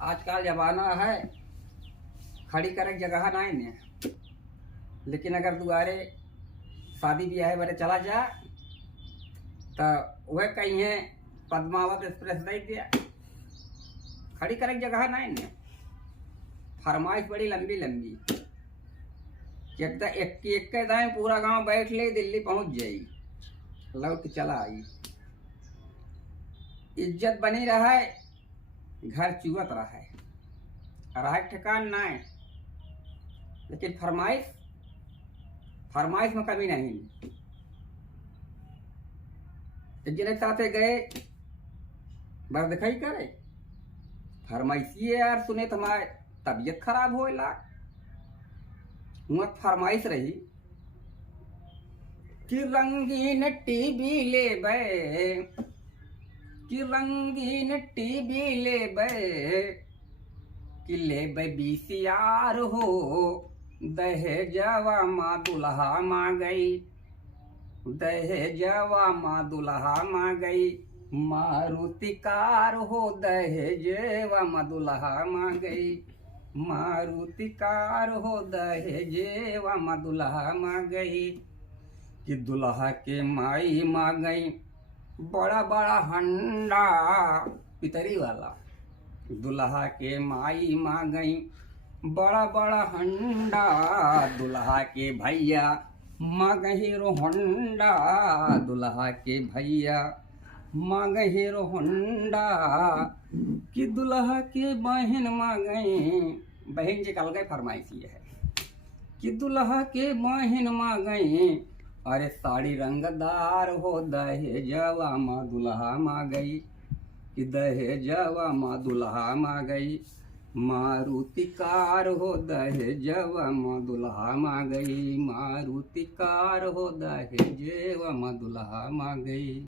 आजकल जमाना है खड़ी करे जगह नहीं ने, लेकिन अगर दुआरे शादी ब्याह बारे चला जा तो वह कहीं पद्मावत एक्सप्रेस दे दिया। खड़ी करे जगह नहीं ने, फरमाइश बड़ी लंबी लंबी एक के दाएं पूरा गांव बैठ ले, दिल्ली पहुंच जाई, लौट चला आई। इज्जत बनी रहे, घर चुवत रहे ठिकान ना है, लेकिन फरमाइश में कमी नहीं। जिन साथे गए बस दिखाई करे फरमाइशी यार, सुने तुम्हारे तबीयत खराब होएला, फरमाइश रही कि रंगीन टीवी ले बे, कि रंगीन टीवी ले बे, कि ले बे बीसीआर हो, दहेजवा माँ दुल्हा माँ गई, दहेजवा माँ दुल्हा माँ गई, मारुति कार हो, दहेजवा माँ दुल्हा माँ गई, मारुति कार हो, दहेजवा माँ दुल्हा माँ गई। कि दुल्हा के माई माँ गई बड़ा बड़ा हंडा पितरी वाला, दुल्हा के माई माँ गई बड़ा बड़ा हंडा, दुल्हा के भैया माँ गई हीरो होंडा, दुल्हा के भैया माँ गई हीरो होंडा। कि दुल्हा के बहन माँ गई, बहन जी कल गए फरमाइशी है कि दुल्हा के बहन माँ गई, अरे साड़ी रंगदार हो, दहेजवा माँ दुल्हा माँ गई, कि दहेजवा माँ दुल्हा माँ गई, मारुति कार हो, दहेजवा माँ दुल्हा माँ गई, मारुति कार हो, दहेजवा माँ दुल्हा माँ गई।